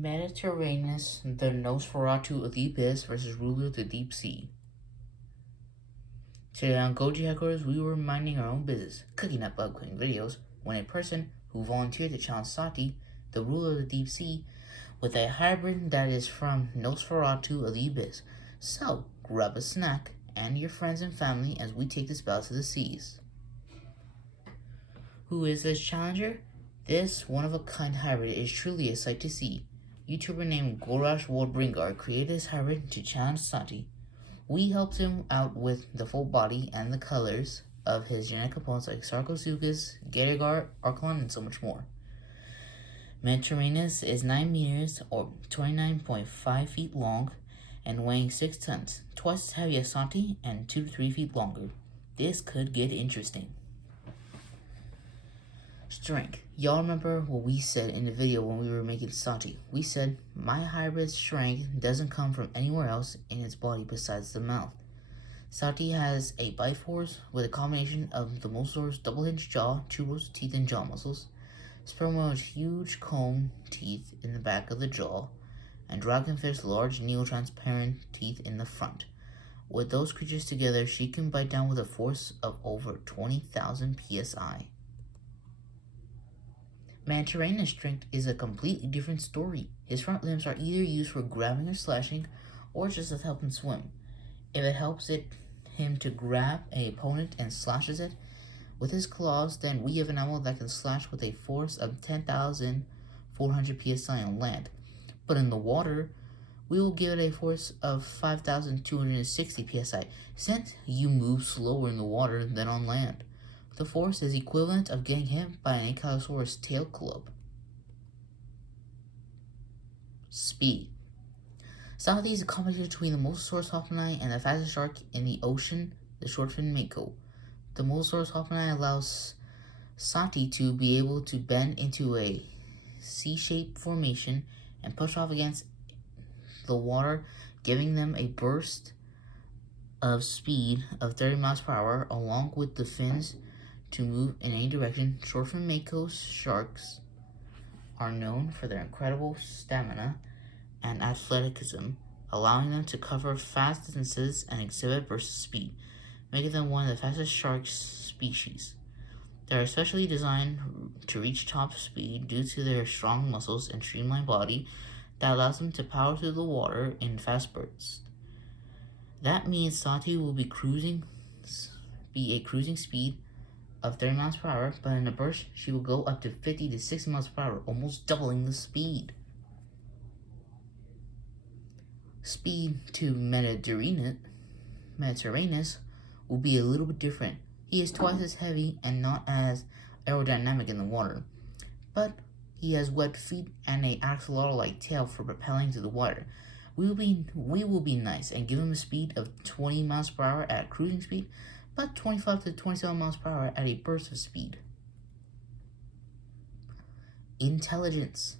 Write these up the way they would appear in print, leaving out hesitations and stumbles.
Mediterranis, the Noseferatu of the Abyss versus Ruler of the Deep Sea. Today on Goji Headquarters, we were minding our own business, cooking up upcoming videos, when a person who volunteered to challenge Sati, the ruler of the Deep Sea, with a hybrid that is from Noseferatu of the Abyss. So, grab a snack and your friends and family as we take this battle to the seas. Who is this challenger? This one-of-a-kind hybrid is truly a sight to see. YouTuber named Gorash Wardbringar created this hybrid to challenge Sati. We helped him out with the full body and the colors of his genetic components like Sarcosuchus, Gatorgar, Archelon, and so much more. Mediterranis is 9 meters or 29.5 feet long and weighing 6 tons, twice as heavy as Sati and 2 to 3 feet longer. This could get interesting. Strength. Y'all remember what we said in the video when we were making Sati. We said, my hybrid's strength doesn't come from anywhere else in its body besides the mouth. Sati has a bite force with a combination of the Mosasaur's double-hinged jaw, 2 rows of teeth and jaw muscles, Spermo's huge comb teeth in the back of the jaw, and Dragonfish's large neo-transparent teeth in the front. With those creatures together, she can bite down with a force of over 20,000 psi. Mediterranis' strength is a completely different story. His front limbs are either used for grabbing or slashing, or just to help him swim. If it helps him to grab an opponent and slashes it with his claws, then we have an animal that can slash with a force of 10,400 psi on land. But in the water, we will give it a force of 5,260 psi, since you move slower in the water than on land. The force is equivalent of getting hit by an Ankylosaurus tail club. Speed. Sati is a combination between the Mosasaurus hoffmanni and the fastest shark in the ocean, the shortfin mako. The Mosasaurus hoffmanni allows Sati to be able to bend into a C-shaped formation and push off against the water, giving them a burst of speed of 30 miles per hour, along with the fins to move in any direction. Shortfin mako sharks are known for their incredible stamina and athleticism, allowing them to cover fast distances and exhibit bursts of speed, making them one of the fastest shark species. They are especially designed to reach top speed due to their strong muscles and streamlined body that allows them to power through the water in fast bursts. That means Sati will be a cruising speed of 30 miles per hour, but in a burst, she will go up to 50 to 60 miles per hour, almost doubling the speed. Speed to Mediterranis will be a little bit different. He is twice as heavy and not as aerodynamic in the water, but he has webbed feet and an axolotl-like tail for propelling through the water. We will be nice and give him a speed of 20 miles per hour at cruising speed, but 25 to 27 miles per hour at a burst of speed. Intelligence.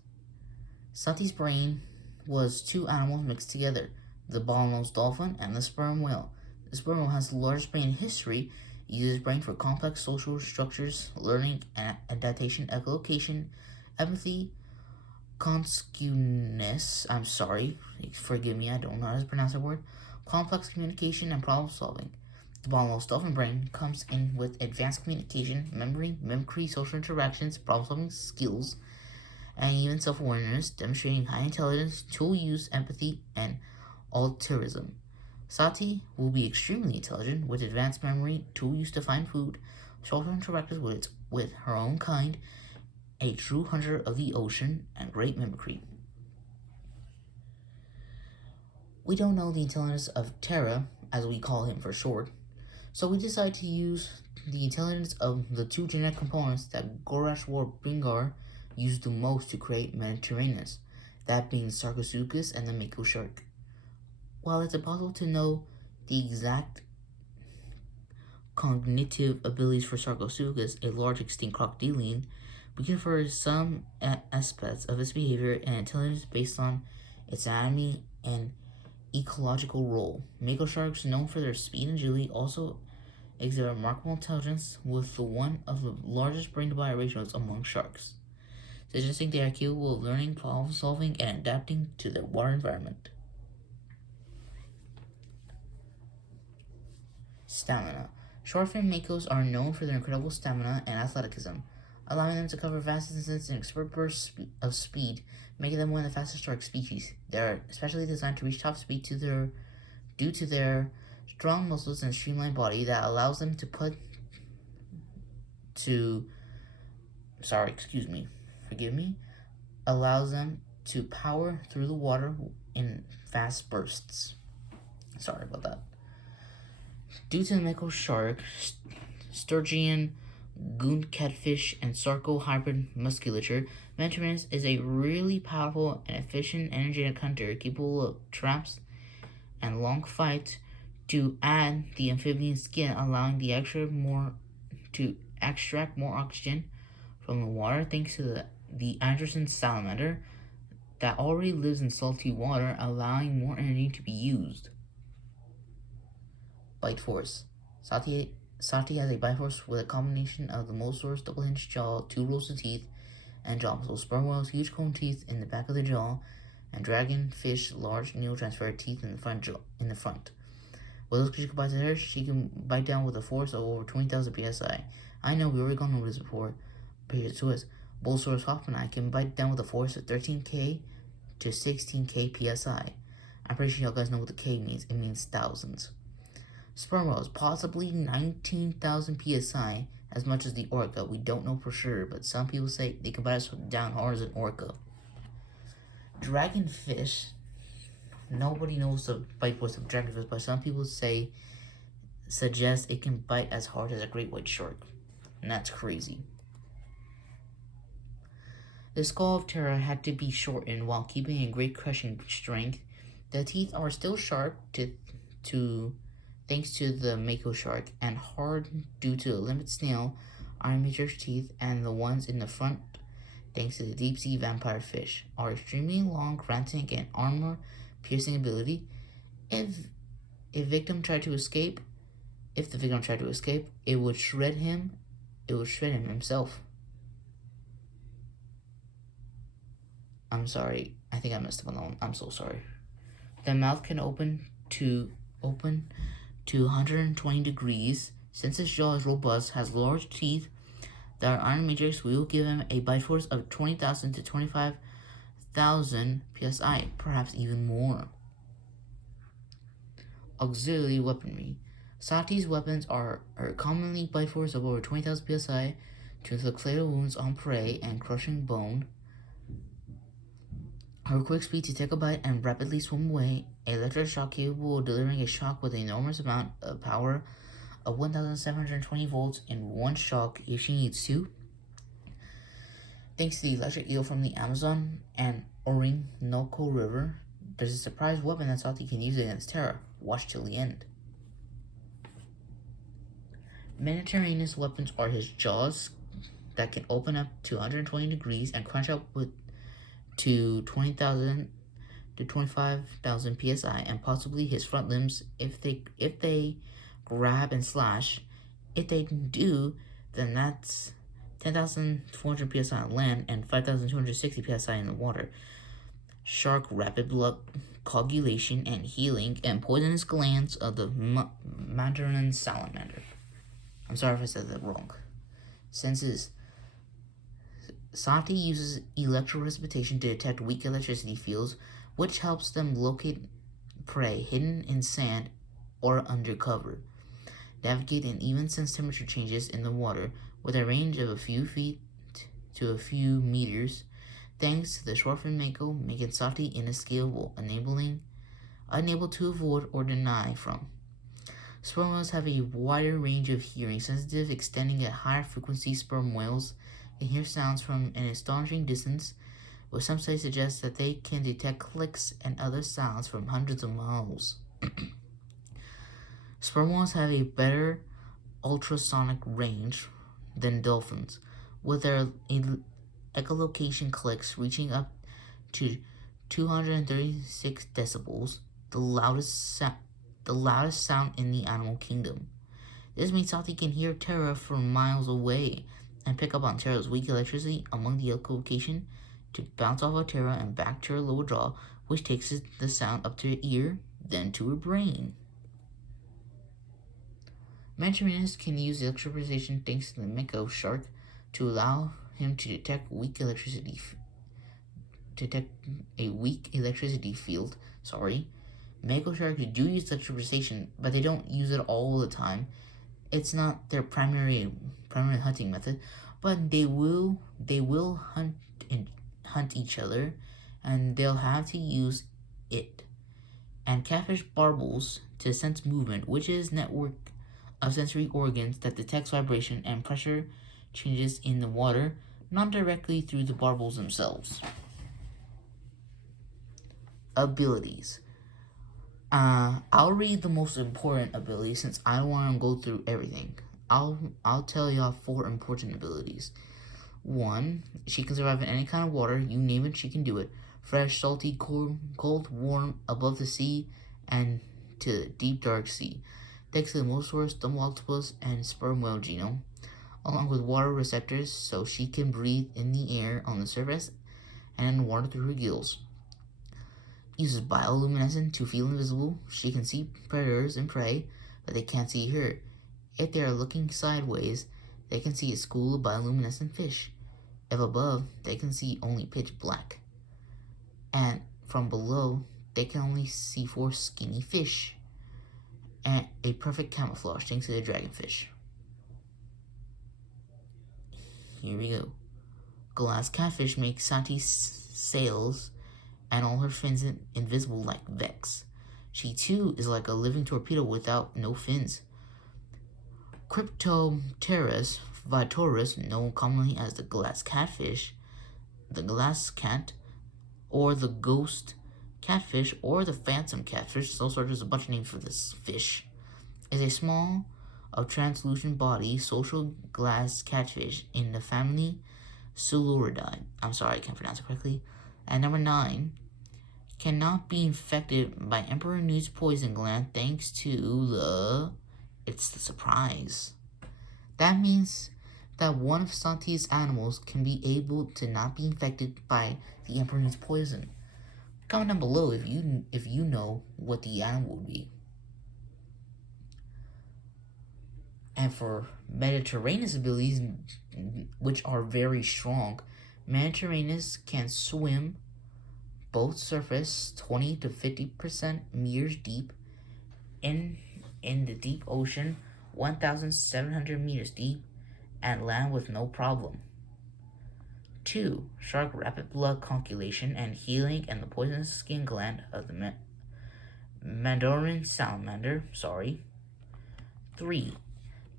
Sati's brain was 2 animals mixed together, the bottlenose dolphin and the sperm whale. The sperm whale has the largest brain in history. It uses brain for complex social structures, learning, adaptation, echolocation, empathy, consciousness, forgive me, I don't know how to pronounce that word, complex communication, and problem solving. The bottlenose dolphin brain comes in with advanced communication, memory, mimicry, social interactions, problem-solving skills, and even self-awareness, demonstrating high intelligence, tool use, empathy, and altruism. Sati will be extremely intelligent with advanced memory, tool use to find food, social interactions with her own kind, a true hunter of the ocean, and great mimicry. We don't know the intelligence of Terra, as we call him for short, so we decided to use the intelligence of the 2 genetic components that Gorash Wardbringar used the most to create Mediterranis, that being Sarcosuchus and the mako shark. While it's impossible to know the exact cognitive abilities for Sarcosuchus, a large extinct crocodilian, we can infer some aspects of its behavior and intelligence based on its anatomy and ecological role. Mako sharks, known for their speed and agility, also exhibit remarkable intelligence with one of the largest brain-to-body ratios among sharks. suggesting they are capable of learning, problem solving, and adapting to their water environment. Stamina. Shortfin makos are known for their incredible stamina and athleticism, allowing them to cover vast distances in expert bursts of speed, making them one of the fastest shark species. They are especially designed to reach top speed due to their strong muscles and streamlined body that allows them to allows them to power through the water in fast bursts. Sorry about that. Due to the mako shark, sturgeon, goon catfish, and sarco hybrid musculature, Mediterranis is a really powerful and efficient energetic hunter capable of traps and long fights. To add the amphibian skin, allowing to extract more oxygen from the water thanks to the Anderson salamander that already lives in salty water, allowing more energy to be used. Bite force. Sati has a bite force with a combination of the Mosasaurus double-hinged jaw, 2 rows of teeth, and jaw muscles, sperm whales, huge cone teeth in the back of the jaw, and dragonfish, large neurotransfer teeth in the front. With those creatures bite her, she can bite down with a force of over 20,000 psi. I know we already gone over this before, but here's to us. Bullsaurus hoffmanni can bite down with a force of 13k to 16k psi. I'm pretty sure y'all guys know what the K means. It means thousands. Sperm whales, possibly 19,000 psi, as much as the orca. We don't know for sure, but some people say they can bite us down hard as an orca. Dragonfish, nobody knows the bite force of dragonfish, but some people suggest it can bite as hard as a great white shark, and that's crazy. The skull of Terra had to be shortened while keeping a great crushing strength. The teeth are still sharp thanks to the mako shark, and hard due to the limpet snail, iron matrix teeth, and the ones in the front, thanks to the deep sea vampire fish, are extremely long, granting an armor-piercing ability. If the victim tried to escape, it would shred him himself. I'm sorry, I think I messed up on that one. I'm so sorry. The mouth can open to 120 degrees. Since his jaw is robust, has large teeth that are iron matrix, we will give him a bite force of 20,000 to 25,000 psi, perhaps even more. Auxiliary weaponry. Sati's weapons are commonly bite force of over 20,000 psi to inflict fatal wounds on prey and crushing bone. Her quick speed to take a bite and rapidly swim away, electric shock capable of delivering a shock with an enormous amount of power of 1,720 volts in one shock if she needs to. Thanks to the electric eel from the Amazon and Orinoco River, there's a surprise weapon that Sati can use against Terra. Watch till the end. Mediterranis weapons are his jaws that can open up to 120 degrees and crunch up to 20,000 to 25,000 psi, and possibly his front limbs if they grab and slash. If they do, then that's 10,400 psi on land and 5,260 psi in the water. Shark rapid blood coagulation and healing, and poisonous glands of the Mediterranis salamander. I'm sorry if I said that wrong. Senses. Sati uses electroprecipitation to detect weak electricity fields, which helps them locate prey hidden in sand or undercover, navigate and even sense temperature changes in the water with a range of a few feet to a few meters, thanks to the shortfin mako, making Sati inescapable, unable to avoid or deny from. Sperm whales have a wider range of hearing, sensitive, extending at higher frequency. Sperm whales can hear sounds from an astonishing distance, which some studies suggest that they can detect clicks and other sounds from hundreds of miles. Sperm whales have a better ultrasonic range than dolphins, with their echolocation clicks reaching up to 236 decibels, the loudest sound in the animal kingdom. This means Sati can hear Terra from miles away, and pick up on Terra's weak electricity among the echolocation to bounce off of Terra and back to her lower jaw, which takes the sound up to her ear, then to her brain. Mediterranis can use electricization thanks to the Mako shark to allow him to detect a weak electricity field. Mako sharks do use electricization, but they don't use it all the time. It's not their primary hunting method, but they will hunt each other, and they'll have to use it. And catfish barbels to sense movement, which is network of sensory organs that detects vibration and pressure changes in the water, not directly through the barbels themselves. Abilities. I'll read the most important abilities since I don't want to go through everything. I'll tell y'all 4 important abilities. 1, she can survive in any kind of water. You name it, she can do it. Fresh, salty, cold, warm, above the sea, and to the deep, dark sea. Thanks to the Mosasaurus, dumbo octopus, and sperm whale genome, along with water receptors, so she can breathe in the air on the surface and in the water through her gills. Uses bioluminescence to feel invisible. She can see predators and prey, but they can't see her. If they are looking sideways, they can see a school of bioluminescent fish. If above, they can see only pitch black. And from below, they can only see 4 skinny fish. And a perfect camouflage thanks to the dragonfish. Here we go. Glass catfish makes Sati's sails and all her fins invisible like Vex. She too is like a living torpedo without no fins. Cryptopterus vitoris, known commonly as the glass catfish, the glass cat, or the ghost catfish, or the phantom catfish, there's a bunch of names for this fish, is a small of translucent body social glass catfish in the family Coeluridae. I'm sorry, I can't pronounce it correctly. And number 9, cannot be infected by Emperor Newt's poison gland thanks to it's the surprise. That means that one of Sati's animals can be able to not be infected by the Emperor Newt's poison. Comment down below if you know what the animal would be. And for Mediterranis abilities, which are very strong, Mediterranis can swim both surface 20 to 50% meters deep in the deep ocean, 1,700 meters deep, and land with no problem. 2. Shark rapid blood coagulation and healing and the poisonous skin gland of the Mandarin salamander. 3.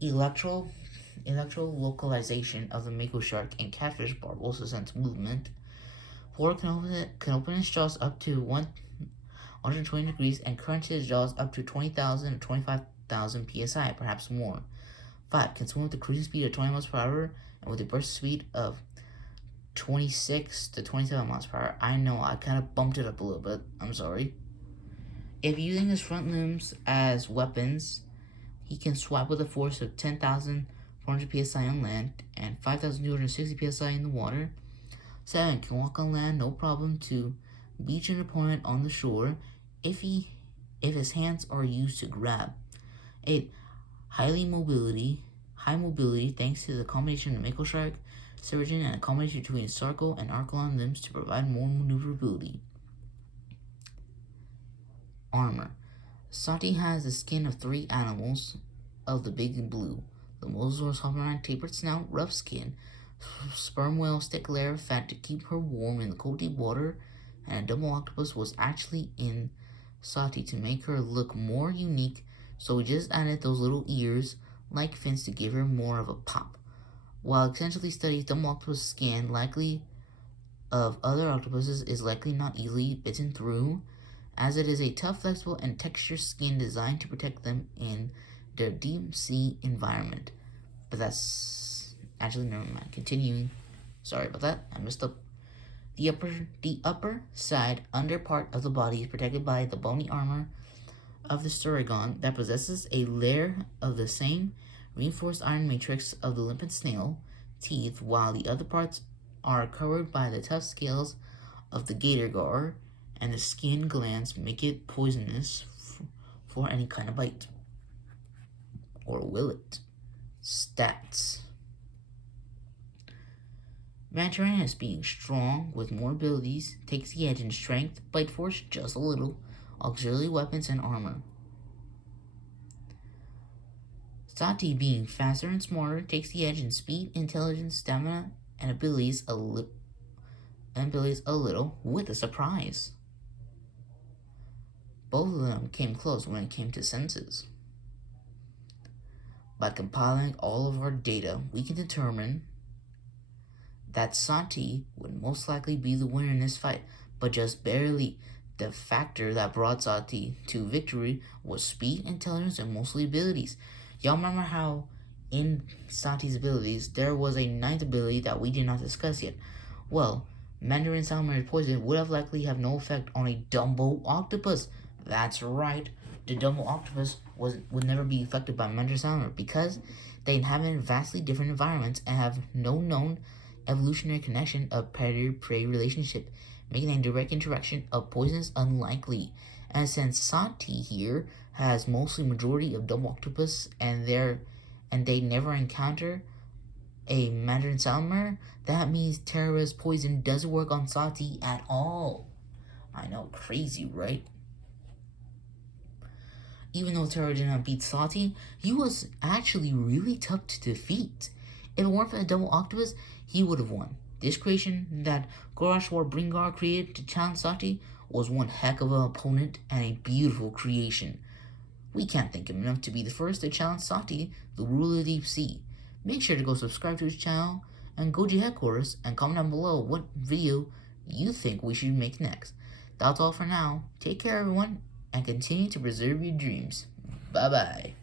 Electro-localization of the mako shark and catfish barbels to sense movement. 4. Can open its jaws up to 120 degrees and crunch its jaws up to 20,000 or 25,000 psi, perhaps more. 5. Can swim with a cruising speed of 20 miles per hour and with a burst speed of 26 to 27 miles per hour. I know, I kind of bumped it up a little bit. I'm sorry. If using his front limbs as weapons, he can swipe with a force of 10,400 psi on land and 5,260 psi in the water. 7. Can walk on land no problem to beach an opponent on the shore if his hands are used to grab. 8. High mobility thanks to the combination of mako shark, surgeon, and a combination between sarco and archelon limbs to provide more maneuverability. Armor. Sati has the skin of 3 animals of the big blue. The Mosasaurus hominid tapered snout, rough skin, sperm whale stick layer of fat to keep her warm in the cold deep water, and a dumbo octopus was actually in Sati to make her look more unique, so we just added those little ears like fins to give her more of a pop. While extensively studies dumbo octopus skin likely of other octopuses is likely not easily bitten through, as it is a tough, flexible, and textured skin designed to protect them in their deep sea environment. But that's actually never mind. Continuing. Sorry about that. I messed up. The upper side under part of the body is protected by the bony armor of the Sturagon that possesses a layer of the same reinforced iron matrix of the limpet snail. teeth, while the other parts are covered by the tough scales of the gator gar, and the skin glands make it poisonous for any kind of bite. Or will it? Stats. Mediterranis, being strong with more abilities, takes the edge in strength, bite force just a little, auxiliary weapons, and armor. Sati, being faster and smarter, takes the edge in speed, intelligence, stamina, and abilities a little, with a surprise. Both of them came close when it came to senses. By compiling all of our data, we can determine that Sati would most likely be the winner in this fight, but just barely. The factor that brought Sati to victory was speed, intelligence, and mostly abilities. Y'all remember how in Sati's abilities there was a ninth ability that we did not discuss yet? Well, Mandarin Salamander poison would have likely have no effect on a Dumbo octopus. That's right, the Dumbo octopus would never be affected by Mandarin Salamander because they inhabit vastly different environments and have no known evolutionary connection of predator-prey relationship, making a direct interaction of poisons unlikely. And since Sati here has mostly majority of Dumbo octopus and they never encounter a Mandarin Salamander, that means Terra's poison doesn't work on Sati at all. I know, crazy, right? Even though Terra did not beat Sati, he was actually really tough to defeat. If it weren't for the Dumbo octopus, he would have won. This creation that Gorashwar Bringar created to challenge Sati was one heck of an opponent and a beautiful creation. We can't thank him enough to be the first to challenge Sati, the ruler of the deep sea. Make sure to go subscribe to his channel and go to headquarters and comment down below what video you think we should make next. That's all for now. Take care everyone and continue to preserve your dreams. Bye bye.